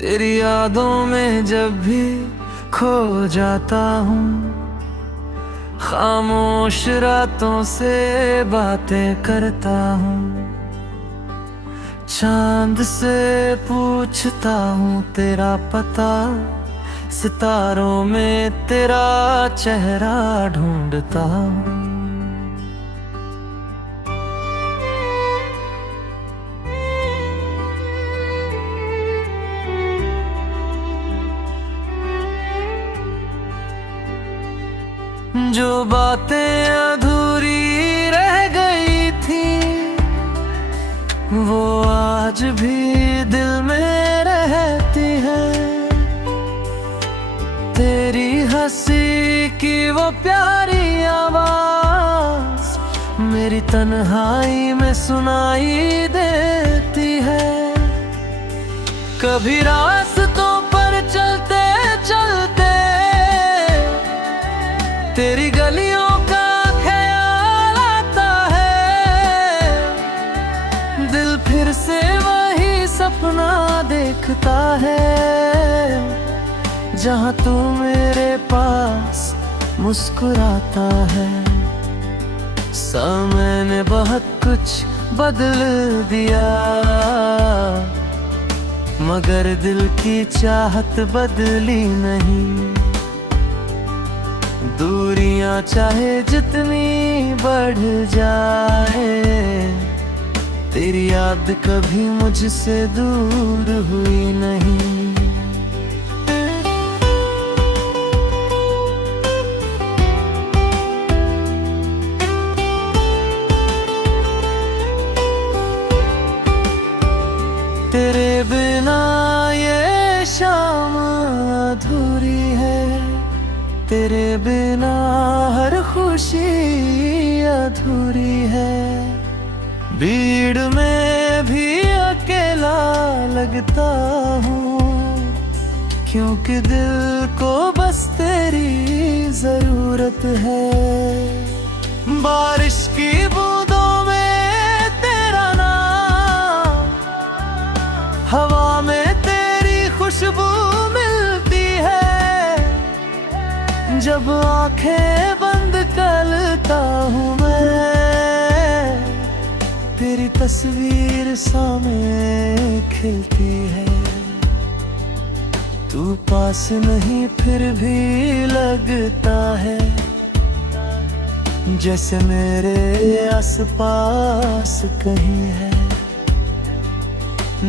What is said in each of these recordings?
तेरी यादों में जब भी खो जाता हूँ, खामोश रातों से बातें करता हूँ, चांद से पूछता हूँ तेरा पता, सितारों में तेरा चेहरा ढूंढता हूँ। जो बातें अधूरी रह गई थी, वो आज भी दिल में रहती है। तेरी हंसी की वो प्यारी आवाज मेरी तन्हाई में सुनाई देती है। कभी रास्तों पर चलते चलते तेरी गलियों का ख्याल आता है, दिल फिर से वही सपना देखता है, जहाँ तू मेरे पास मुस्कुराता है। समय ने बहुत कुछ बदल दिया, मगर दिल की चाहत बदली नहीं। दूरियां चाहे जितनी बढ़ जाए, तेरी याद कभी मुझसे दूर हुई नहीं। तेरे बिना ये शाम अधूरी है, तेरे बिना हर खुशी अधूरी है। भीड़ में भी अकेला लगता हूँ, क्योंकि दिल को बस तेरी जरूरत है। बारिश की बूंदों में तेरा नाम, हवा में तेरी खुशबू मिलती है। जब आंखें बंद करता हूँ मैं, तेरी तस्वीर सामने खिलती है। तू पास नहीं फिर भी लगता है, जैसे मेरे आसपास कहीं है।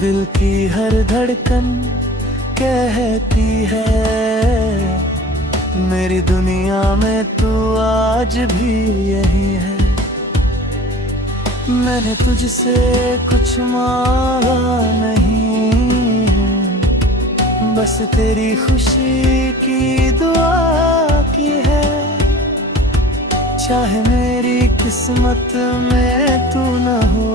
दिल की हर धड़कन कहती है, मेरी दुनिया में तू आज भी यही है। मैंने तुझसे कुछ मांगा नहीं, बस तेरी खुशी की दुआ की है। चाहे मेरी किस्मत में तू न हो,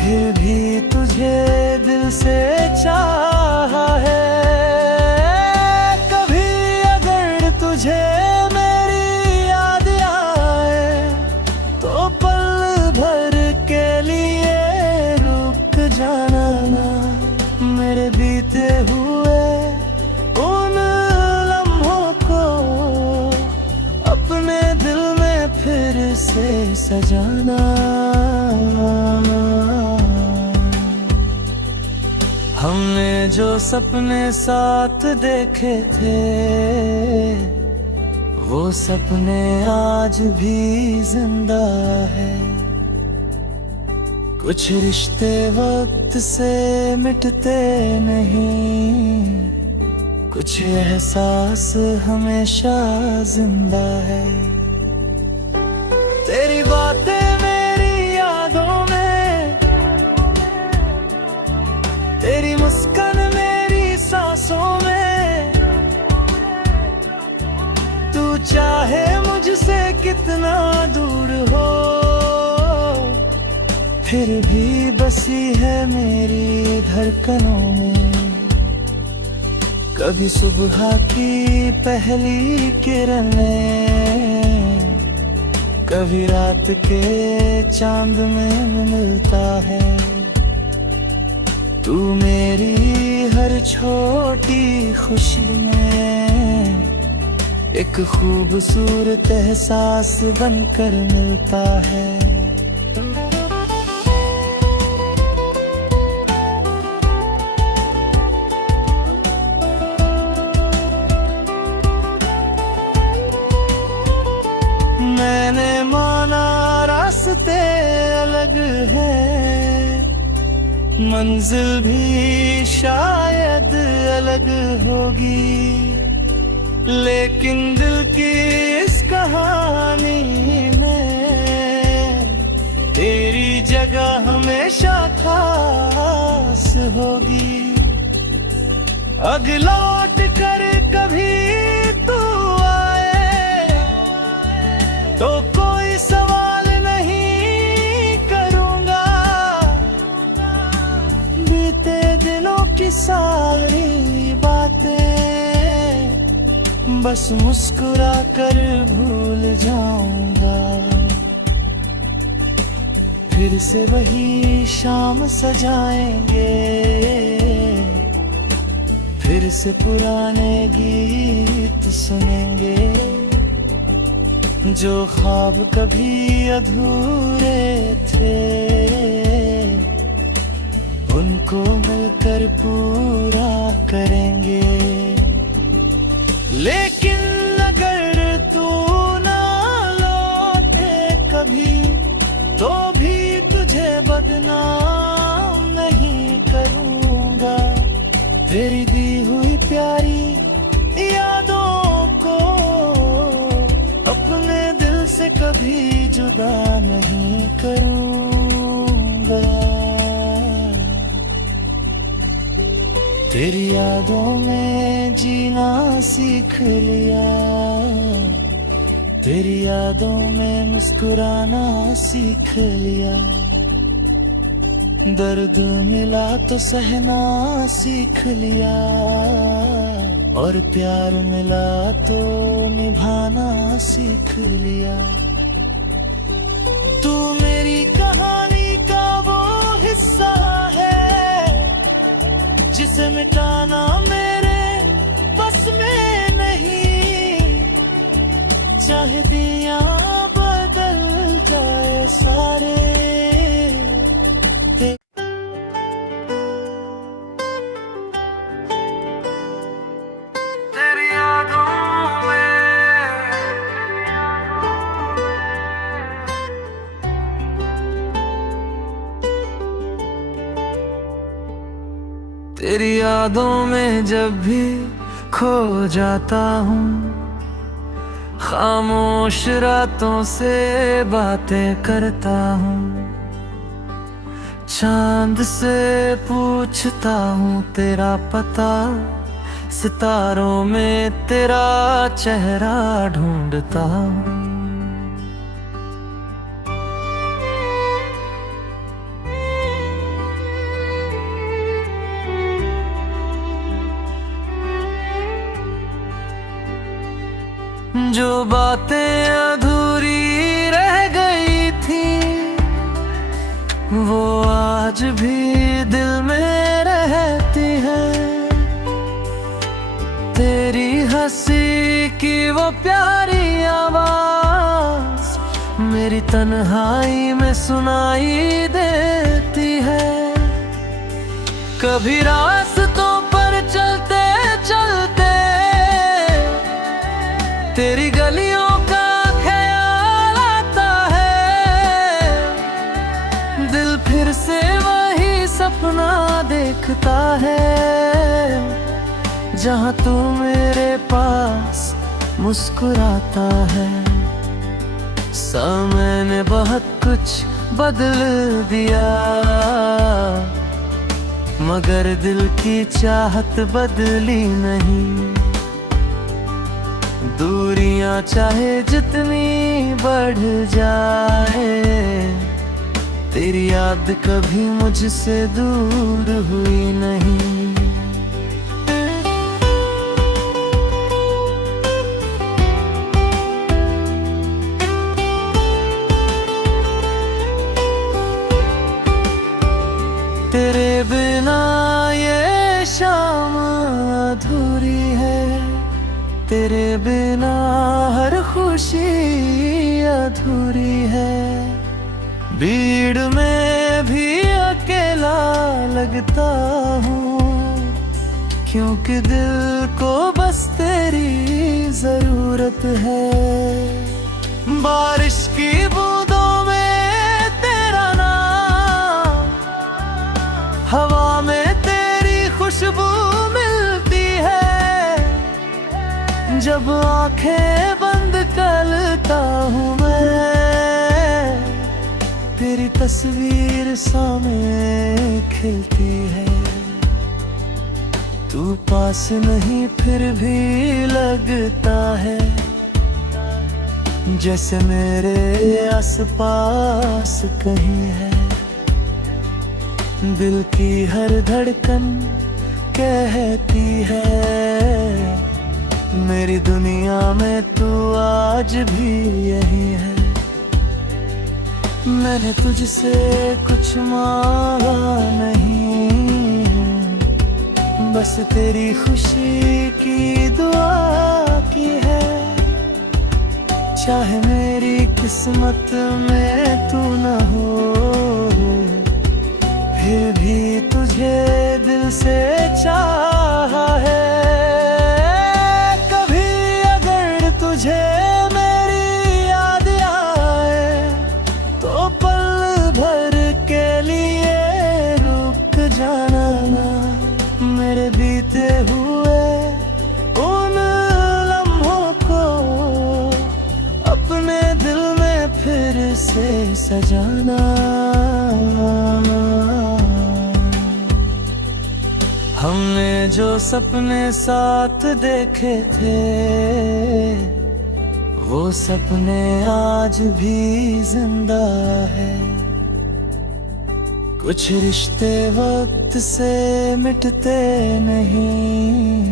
फिर भी तुझे दिल से चाहा है। तुझे मेरी याद आए तो पल भर के लिए रुक जाना। मेरे बीते हुए उन लम्हों को अपने दिल में फिर से सजाना। हमने जो सपने साथ देखे थे, वो सपने आज भी जिंदा है। कुछ रिश्ते वक्त से मिटते नहीं, कुछ एहसास हमेशा जिंदा है। तेरी बातें मेरी यादों में, तेरी मुस्कान मेरी सांसों में। तू चाहे मुझसे कितना दूर हो, फिर भी बसी है मेरी धड़कनों में। कभी सुबह की पहली किरणें, कभी रात के चांद में मिलता है। तू मेरे छोटी खुशी में एक खूबसूरत एहसास बनकर मिलता है। मैंने माना रास्ते अलग हैं, मंजिल भी शायद अलग होगी, लेकिन दिल की इस कहानी में तेरी जगह हमेशा खास होगी। अब लौट कर कभी तू आए तो कोई सवाल नहीं करूँगा, बीते दिनों की सारी बातें बस मुस्कुरा कर भूल जाऊंगा। फिर से वही शाम सजाएंगे, फिर से पुराने गीत सुनेंगे, जो ख्वाब कभी अधूरे थे उनको मिलकर पूरा करेंगे। लेकिन अगर तू ना लौटे कभी तो भी तुझे बदनाम नहीं करूँगा। तेरी दी हुई प्यारी यादों को अपने दिल से कभी जुदा नहीं करूँगा। तेरी यादों में जीना सीख लिया, तेरी यादों में मुस्कुराना सीख लिया। दर्द मिला तो सहना सीख लिया, और प्यार मिला तो निभाना सीख लिया। तू मेरी कहानी का वो हिस्सा है जिसे मिटाना मेरे बस में नहीं। चाहे दिया बदल जाए सारे, तेरी यादों तेरी यादों में जब भी खो जाता हूँ, खामोश रातों से बातें करता हूँ, चांद से पूछता हूँ तेरा पता, सितारों में तेरा चेहरा ढूंढता हूँ। जो बातें अधूरी रह गई थी वो आज भी दिल में रहती है। तेरी हंसी की वो प्यारी आवाज मेरी तन्हाई में सुनाई देती है। कभी रास्तों पर चलते चलते तेरी गलियों का ख्याल आता है, दिल फिर से वही सपना देखता है जहाँ तू मेरे पास मुस्कुराता है। समय ने बहुत कुछ बदल दिया मगर दिल की चाहत बदली नहीं। दूरियां चाहे जितनी बढ़ जाए तेरी याद कभी मुझसे दूर हुई नहीं। तेरे बिना ये शाम अधूरी है, तेरे बिना हर खुशी अधूरी है। भीड़ में भी अकेला लगता हूँ, क्योंकि दिल को बस तेरी जरूरत है। बारिश की बूंदों में तेरा नाम, हवा में तेरी खुशबू मिलती है। जब आंखें बंद करता हूँ मैं, तेरी तस्वीर सामने खिलती है। तू पास नहीं फिर भी लगता है, जैसे मेरे आसपास कहीं है। दिल की हर धड़कन कहती है, मेरी दुनिया में तू आज भी यही है। मैंने तुझसे कुछ मांगा नहीं, बस तेरी खुशी की दुआ की है। चाहे मेरी किस्मत में तू न हो, फिर भी तुझे दिल से चाहा है। कभी अगर तुझे मेरी याद आए, तो पल भर के लिए रुक जाना। मेरे बीते हुए उन लम्हों को अपने दिल में फिर से सजाना। हमने जो सपने साथ देखे थे, वो सपने आज भी जिंदा है। कुछ रिश्ते वक्त से मिटते नहीं,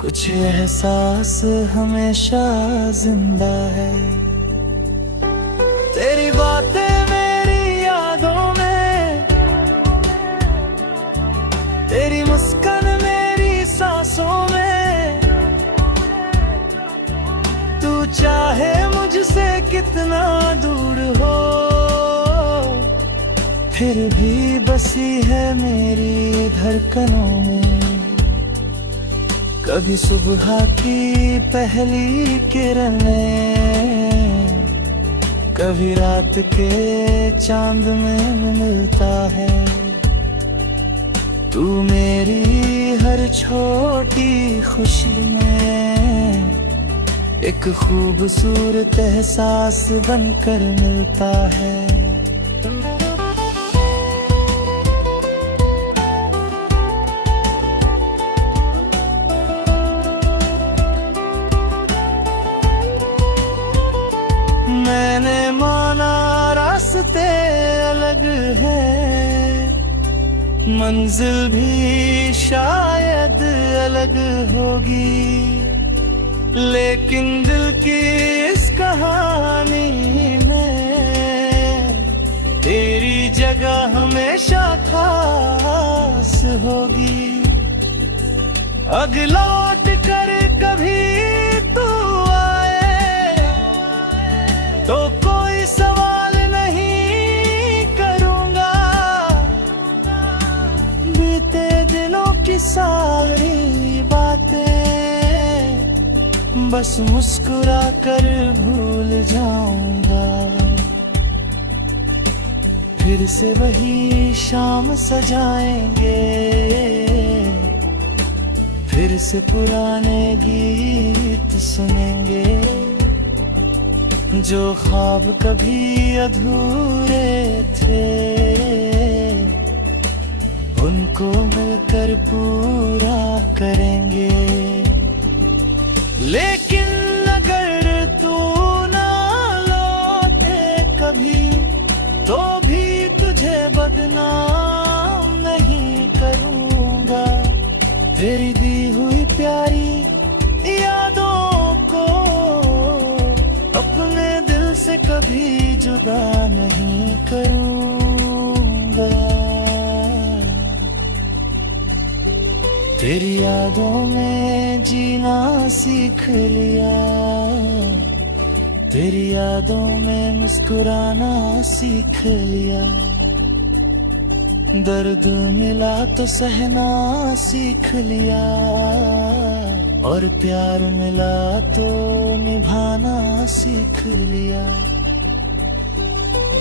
कुछ एहसास हमेशा जिंदा है। तेरी बातें मेरी यादों में, तेरी मुस्कान मेरी सांसों में। तू चाहे मुझसे कितना दूर हो, फिर भी बसी है मेरी धड़कनों में। कभी सुबह की पहली किरणें, कभी रात के चांद में मिलता है। तू मेरी हर छोटी खुशी में एक खूबसूरत एहसास बनकर मिलता है। मैंने माना रास्ते अलग हैं, मंजिल भी शायद अलग होगी, लेकिन दिल की इस कहानी में तेरी जगह हमेशा खास होगी। अगर लौट कर कभी तू आए, तो कोई सवाल नहीं करूंगा। बीते दिनों की सारी बातें बस मुस्कुरा कर भूल जाऊंगा। फिर से वही शाम सजाएंगे, फिर से पुराने गीत सुनेंगे। जो ख्वाब कभी अधूरे थे, उनको मिलकर पूरा करेंगे। लेकिन अगर तू ना लौटे कभी, तो भी तुझे बदनाम नहीं करूंगा। तेरी दी हुई प्यारी यादों को अपने दिल से कभी जुदा नहीं करूंगा। तेरी यादों में जीना सीख लिया, तेरी यादों में मुस्कुराना सीख लिया। दर्द मिला तो सहना सीख लिया, और प्यार मिला तो निभाना सीख लिया।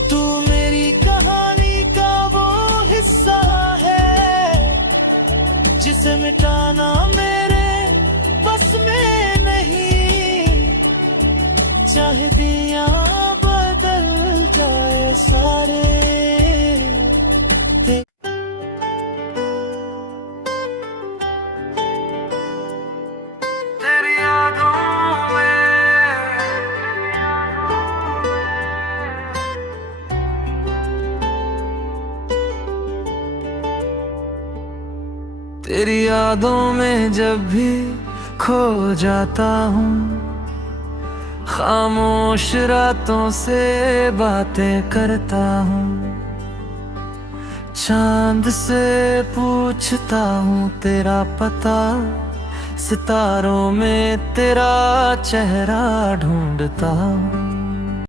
तू मेरी कहानी का वो हिस्सा है जिसे मिटाना मेरे बस में नहीं। चाहे दिया बदल जाए सारे, तेरी यादों तेरी यादों में जब भी खो जाता हूँ, खामोश रातों से बातें करता हूँ। चांद से पूछता हूँ तेरा पता, सितारों में तेरा चेहरा ढूंढता हूँ।